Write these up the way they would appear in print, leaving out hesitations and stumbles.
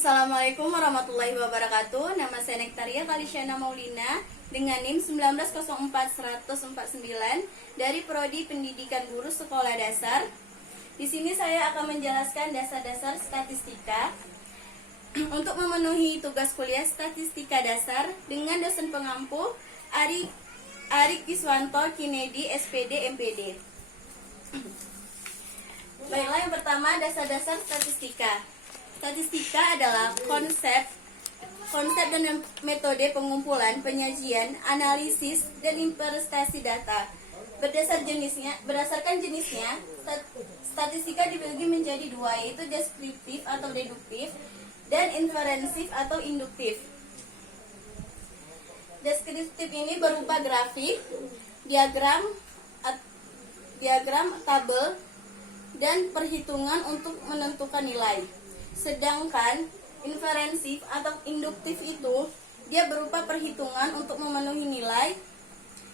Assalamualaikum warahmatullahi wabarakatuh. Nama saya Nektaria Kalisyana Maulina dengan NIM 1904-149 dari Prodi Pendidikan Guru Sekolah Dasar. Di sini saya akan menjelaskan dasar-dasar statistika. Untuk memenuhi tugas kuliah statistika dasar dengan dosen pengampu Arik Kiswanto Kinedi SPD MPD. Baiklah, yang pertama dasar-dasar statistika. Statistika adalah konsep dan metode pengumpulan, penyajian, analisis, dan interpretasi data. Berdasarkan jenisnya, statistika dibagi menjadi dua, yaitu deskriptif atau deduktif dan inferensif atau induktif. Deskriptif ini berupa grafik, diagram, tabel, dan perhitungan untuk menentukan nilai. Sedangkan inferensif atau induktif itu dia berupa perhitungan untuk memenuhi nilai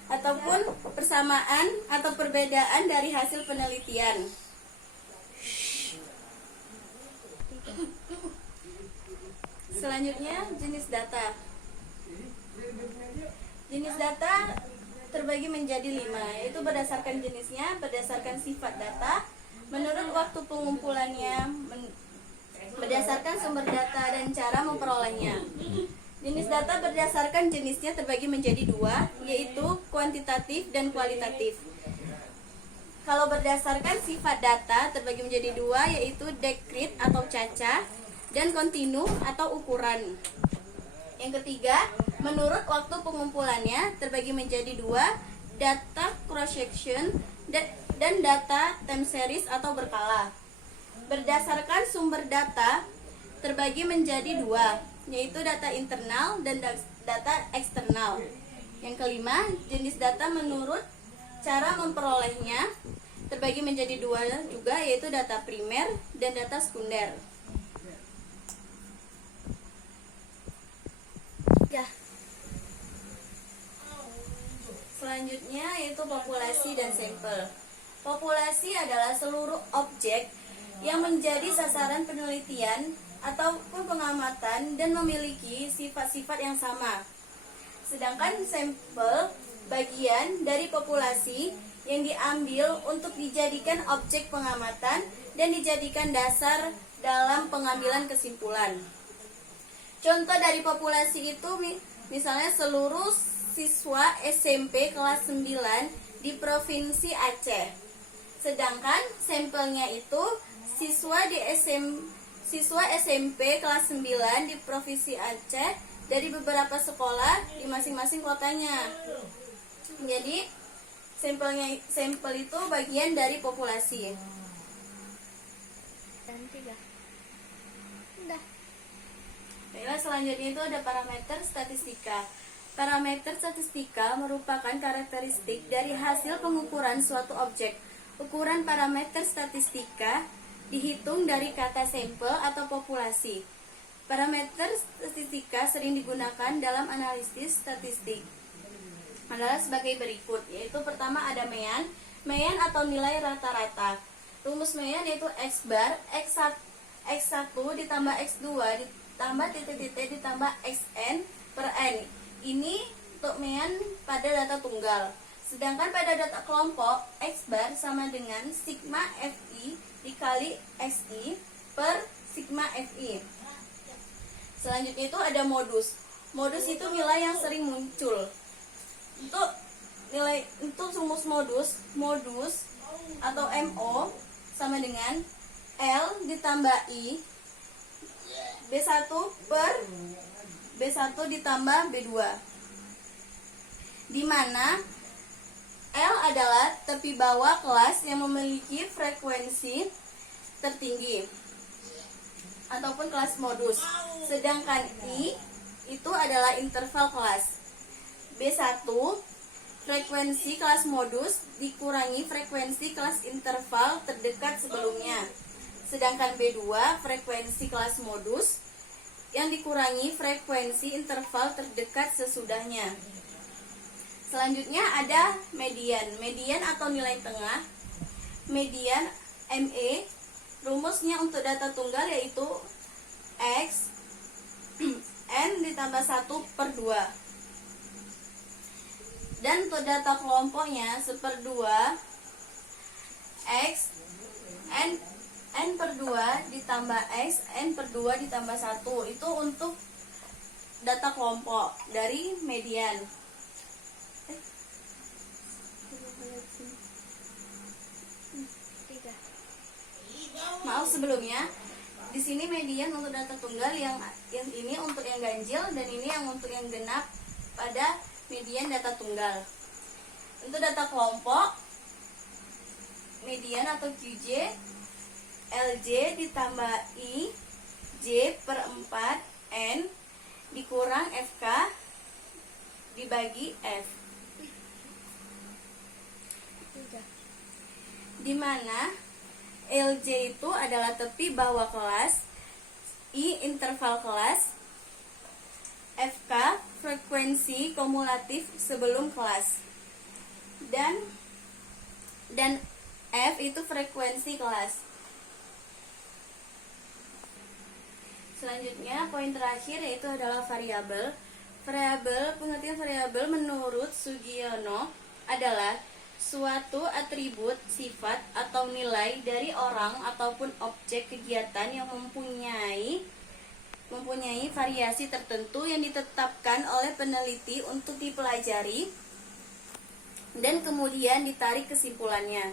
ataupun persamaan atau perbedaan dari hasil penelitian. Selanjutnya, jenis data. Jenis data terbagi menjadi 5, yaitu berdasarkan jenisnya, berdasarkan sifat data, menurut waktu pengumpulannya, berdasarkan sumber data dan cara memperolehnya. Jenis data berdasarkan jenisnya terbagi menjadi 2, yaitu kuantitatif dan kualitatif. Kalau berdasarkan sifat data terbagi menjadi 2, yaitu dekrit atau caca dan kontinu atau ukuran. Yang ketiga, menurut waktu pengumpulannya terbagi menjadi 2, data cross section dan data time series atau berkala. Berdasarkan sumber data terbagi menjadi 2, yaitu data internal dan data eksternal. Yang kelima, jenis data menurut cara memperolehnya terbagi menjadi 2 juga, yaitu data primer dan data sekunder. Selanjutnya yaitu populasi dan sampel. Populasi adalah seluruh objek yang menjadi sasaran penelitian ataupun pengamatan dan memiliki sifat-sifat yang sama. Sedangkan sampel bagian dari populasi yang diambil untuk dijadikan objek pengamatan dan dijadikan dasar dalam pengambilan kesimpulan. Contoh dari populasi itu misalnya seluruh siswa SMP kelas 9 di Provinsi Aceh. Sedangkan sampelnya itu siswa SMP kelas 9 di Provinsi Aceh dari beberapa sekolah di masing-masing kotanya. Jadi sampel itu bagian dari populasi. Baiklah, selanjutnya itu ada parameter statistika. Parameter statistika merupakan karakteristik dari hasil pengukuran suatu objek. Ukuran parameter statistika dihitung dari kata sampel atau populasi. Parameter statistika sering digunakan dalam analisis statistik adalah sebagai berikut, yaitu pertama ada mean atau nilai rata-rata. Rumus mean yaitu X bar, X1 ditambah X2 ditambah titik-titik ditambah Xn per N. Ini untuk mean pada data tunggal. Sedangkan pada data kelompok, X bar sama dengan sigma Fi dikali Xi per sigma Fi. Selanjutnya itu ada modus. Modus itu nilai yang sering muncul. Untuk rumus modus atau MO sama dengan L ditambah I B1 per B1 ditambah B2, di mana L adalah tepi bawah kelas yang memiliki frekuensi tertinggi ataupun kelas modus. Sedangkan I itu adalah interval kelas. B1 frekuensi kelas modus dikurangi frekuensi kelas interval terdekat sebelumnya. Sedangkan B2 frekuensi kelas modus yang dikurangi frekuensi interval terdekat sesudahnya. Selanjutnya ada median. Median atau nilai tengah. Median ME Rumusnya untuk data tunggal yaitu X ditambah 1/2. Dan untuk data kelompoknya 1/2 X n/2 ditambah X n/2 ditambah 1. Itu untuk data kelompok dari median. Maaf sebelumnya, di sini median untuk data tunggal, yang ini untuk yang ganjil dan ini yang untuk yang genap pada median data tunggal. Untuk data kelompok, median atau QJ LJ ditambah I J per 4 N dikurang FK dibagi F, dimana LJ itu adalah tepi bawah kelas, I interval kelas, FK frekuensi kumulatif sebelum kelas, dan F itu frekuensi kelas. Selanjutnya poin terakhir yaitu adalah variabel. Pengertian variabel menurut Sugiono adalah suatu atribut, sifat, atau nilai dari orang ataupun objek kegiatan yang mempunyai variasi tertentu yang ditetapkan oleh peneliti untuk dipelajari dan kemudian ditarik kesimpulannya.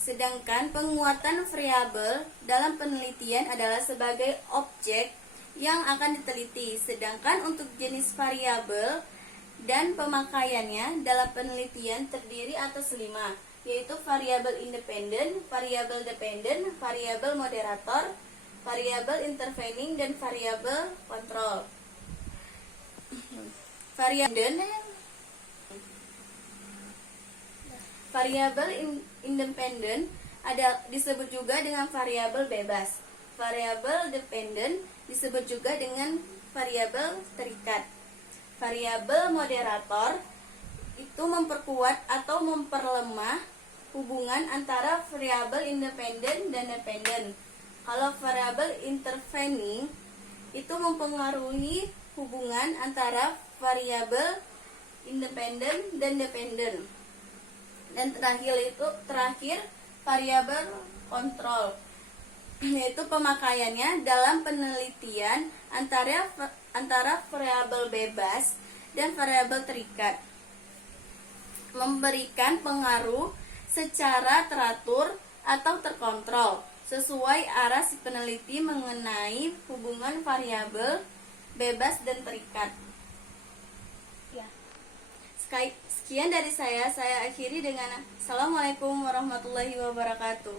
Sedangkan penguatan variabel dalam penelitian adalah sebagai objek yang akan diteliti. Sedangkan untuk jenis variabel dan pemakaiannya dalam penelitian terdiri atas 5, yaitu variabel independen, variabel dependen, variabel moderator, variabel intervening, dan variabel kontrol. Variabel independen disebut juga dengan variabel bebas. Variabel dependen disebut juga dengan variabel terikat. Variabel moderator itu memperkuat atau memperlemah hubungan antara variabel independen dan dependen. Kalau variabel intervening itu mempengaruhi hubungan antara variabel independen dan dependen. Dan terakhir variabel kontrol, yaitu pemakaiannya dalam penelitian antara variabel bebas dan variabel terikat, memberikan pengaruh secara teratur atau terkontrol sesuai arah si peneliti mengenai hubungan variabel bebas dan terikat. Sekian dari saya akhiri dengan Assalamualaikum warahmatullahi wabarakatuh.